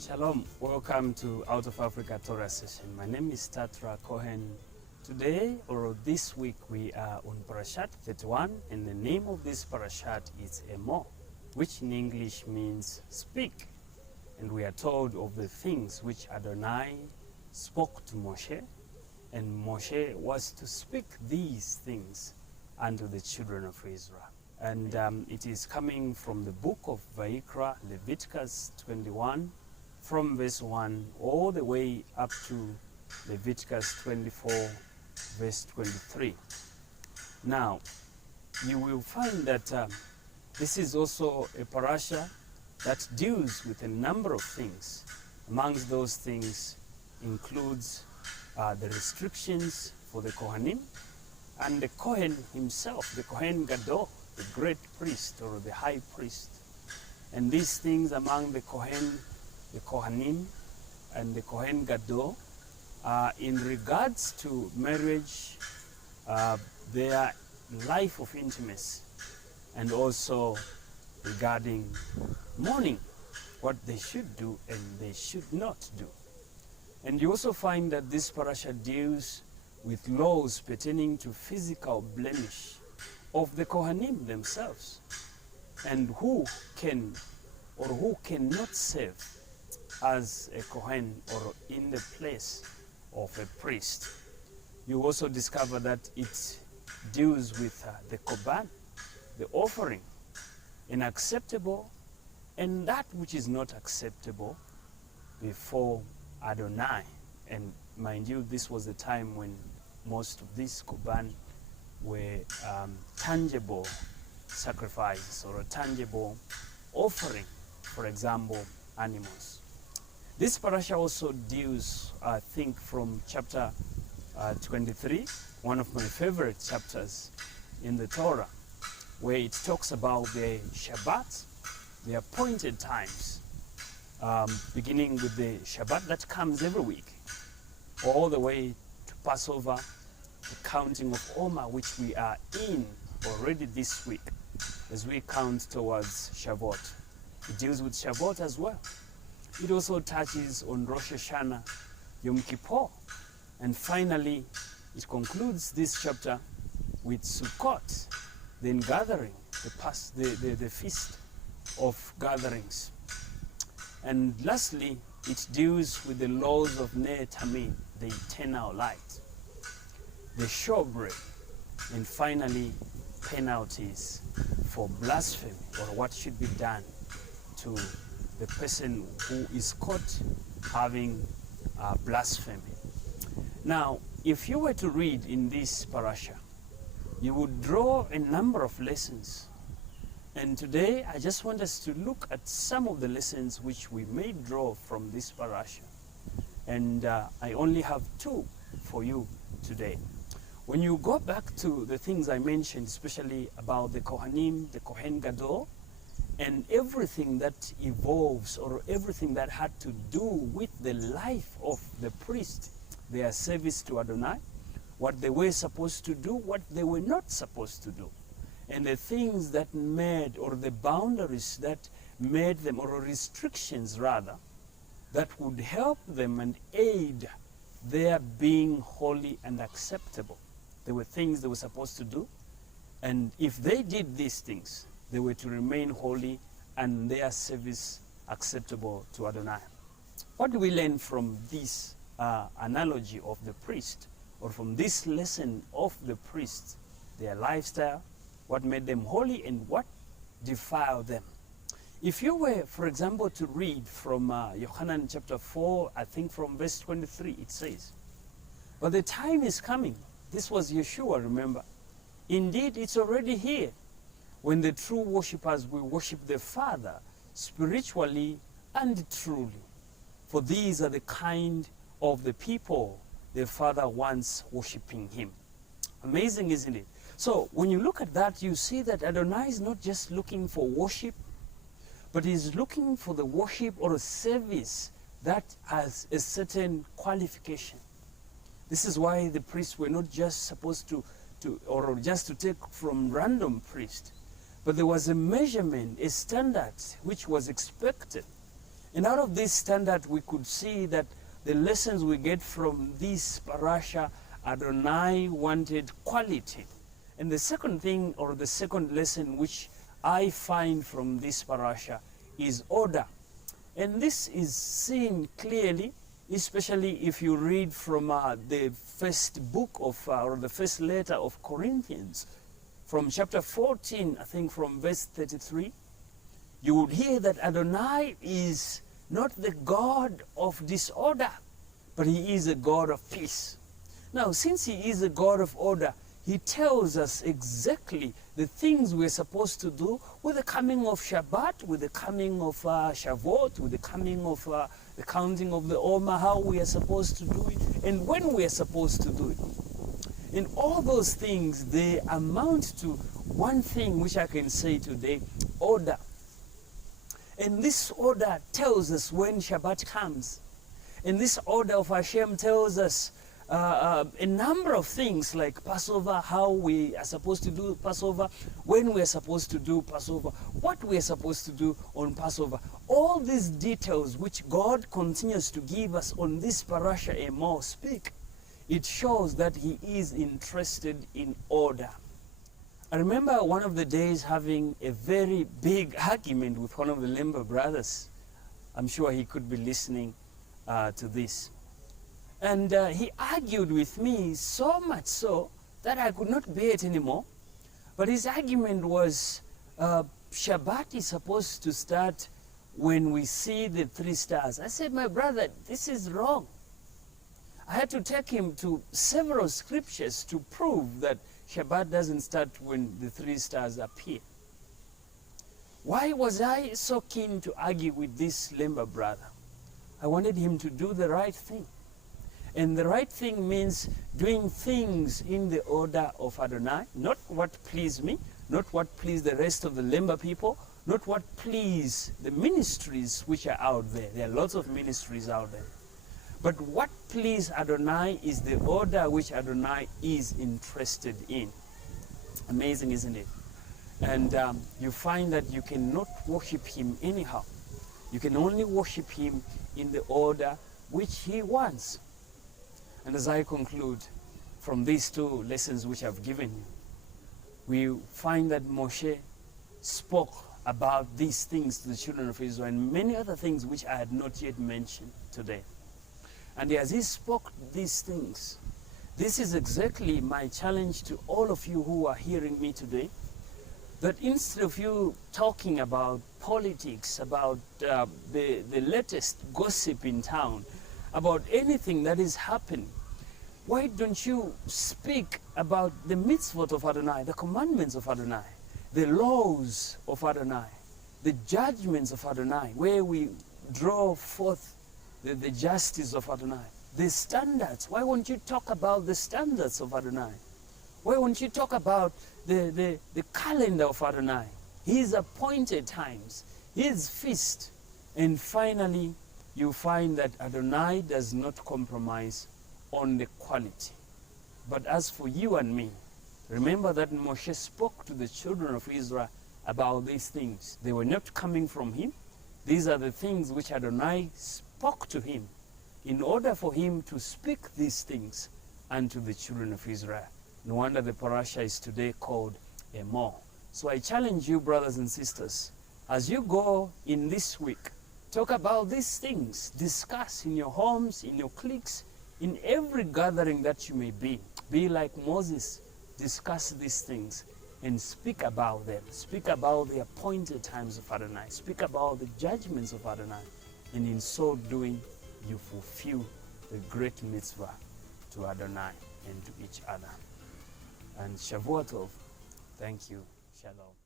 Shalom, welcome to Out of Africa Torah session. My name is Tatra Cohen. Today or this week we are on Parashat 31 and the name of this Parashat is Emor, which in English means speak. And we are told of the things which Adonai spoke to Moshe, and Moshe was to speak these things unto the children of Israel. And it is coming from the book of Vayikra, Leviticus 21, from verse 1 all the way up to Leviticus 24, verse 23. Now, you will find that this is also a parasha that deals with a number of things. Amongst those things includes the restrictions for the Kohanim and the Kohen himself, the Kohen Gadol, the great priest or the high priest. And these things among the Kohanim and the Kohen Gadol in regards to marriage, their life of intimacy, and also regarding mourning, what they should do and they should not do. And you also find that this parasha deals with laws pertaining to physical blemish of the Kohanim themselves, and who can or who cannot serve as a Kohen or in the place of a priest. You also discover that it deals with the korban, the offering, an acceptable and that which is not acceptable before Adonai. And mind you, this was the time when most of these korban were tangible sacrifices or a tangible offering, for example, animals. This parasha also deals, I think, from chapter 23, one of my favorite chapters in the Torah, where it talks about the Shabbat, the appointed times, beginning with the Shabbat that comes every week, all the way to Passover, the counting of Omer, which we are in already this week, as we count towards Shavuot. It deals with Shavuot as well. It also touches on Rosh Hashanah, Yom Kippur, and finally it concludes this chapter with Sukkot, then gathering, the feast of gatherings. And lastly, it deals with the laws of Ner Tamid, the eternal light, the showbread, and finally penalties for blasphemy, or what should be done to the person who is caught having blasphemy. Now, if you were to read in this parasha, you would draw a number of lessons. And today, I just want us to look at some of the lessons which we may draw from this parasha. And I only have two for you today. When you go back to the things I mentioned, especially about the Kohanim, the Kohen Gadol, and everything that evolves or everything that had to do with the life of the priest, their service to Adonai, what they were supposed to do, what they were not supposed to do, and the things that made, or the boundaries that made them, or restrictions rather, that would help them and aid their being holy and acceptable. There were things they were supposed to do, and if they did these things, they were to remain holy and their service acceptable to Adonai. What do we learn from this analogy of the priest, or from this lesson of the priest, their lifestyle, what made them holy and what defiled them? If you were, for example, to read from Yohanan chapter 4, I think from verse 23, it says, "But the time is coming." This was Yeshua, remember. "Indeed, it's already here, when the true worshippers will worship the Father spiritually and truly. For these are the kind of the people the Father wants worshiping him." Amazing, isn't it? So when you look at that, you see that Adonai is not just looking for worship, but he's looking for the worship or a service that has a certain qualification. This is why the priests were not just supposed to take from random priests, but there was a measurement, a standard which was expected. And out of this standard, we could see that the lessons we get from this parasha, Adonai wanted quality. And the second thing, or the second lesson which I find from this parasha, is order. And this is seen clearly, especially if you read from the first book of, or the first letter of Corinthians, from chapter 14, I think from verse 33, you would hear that Adonai is not the God of disorder, but he is a God of peace. Now, since he is a God of order, he tells us exactly the things we're supposed to do with the coming of Shabbat, with the coming of Shavuot, with the coming of the counting of the Omer, how we are supposed to do it, and when we are supposed to do it. And all those things, they amount to one thing which I can say today: order. And this order tells us when Shabbat comes. And this order of Hashem tells us a number of things, like Passover, how we are supposed to do Passover, when we are supposed to do Passover, what we are supposed to do on Passover. All these details which God continues to give us on this parasha Emor speak. It shows that he is interested in order. I remember one of the days having a very big argument with one of the Lemba brothers. I'm sure he could be listening to this. And he argued with me so much so that I could not bear it anymore. But his argument was Shabbat is supposed to start when we see the 3 stars. I said, my brother, this is wrong. I had to take him to several scriptures to prove that Shabbat doesn't start when the 3 stars appear. Why was I so keen to argue with this Lemba brother? I wanted him to do the right thing. And the right thing means doing things in the order of Adonai, not what pleased me, not what pleased the rest of the Lemba people, not what pleased the ministries which are out there. There are lots of ministries out there. But what pleased Adonai is the order which Adonai is interested in. Amazing, isn't it? And you find that you cannot worship him anyhow. You can only worship him in the order which he wants. And as I conclude from these 2 lessons which I've given you, we find that Moshe spoke about these things to the children of Israel and many other things which I had not yet mentioned today. And as he spoke these things, this is exactly my challenge to all of you who are hearing me today, that instead of you talking about politics, about the latest gossip in town, about anything that is happening, why don't you speak about the mitzvot of Adonai, the commandments of Adonai, the laws of Adonai, the judgments of Adonai, where we draw forth the justice of Adonai, the standards. Why won't you talk about the standards of Adonai? Why won't you talk about the calendar of Adonai, his appointed times, his feast? And finally, you find that Adonai does not compromise on the quality. But as for you and me, remember that Moshe spoke to the children of Israel about these things. They were not coming from him. These are the things which Adonai spoke to him in order for him to speak these things unto the children of Israel. No wonder the parasha is today called Emor. So I challenge you, brothers and sisters, as you go in this week, talk about these things. Discuss in your homes, in your cliques, in every gathering that you may be. Be like Moses. Discuss these things and speak about them. Speak about the appointed times of Adonai. Speak about the judgments of Adonai. And in so doing, you fulfill the great mitzvah to Adonai and to each other. And Shavuot Tov. Thank you. Shalom.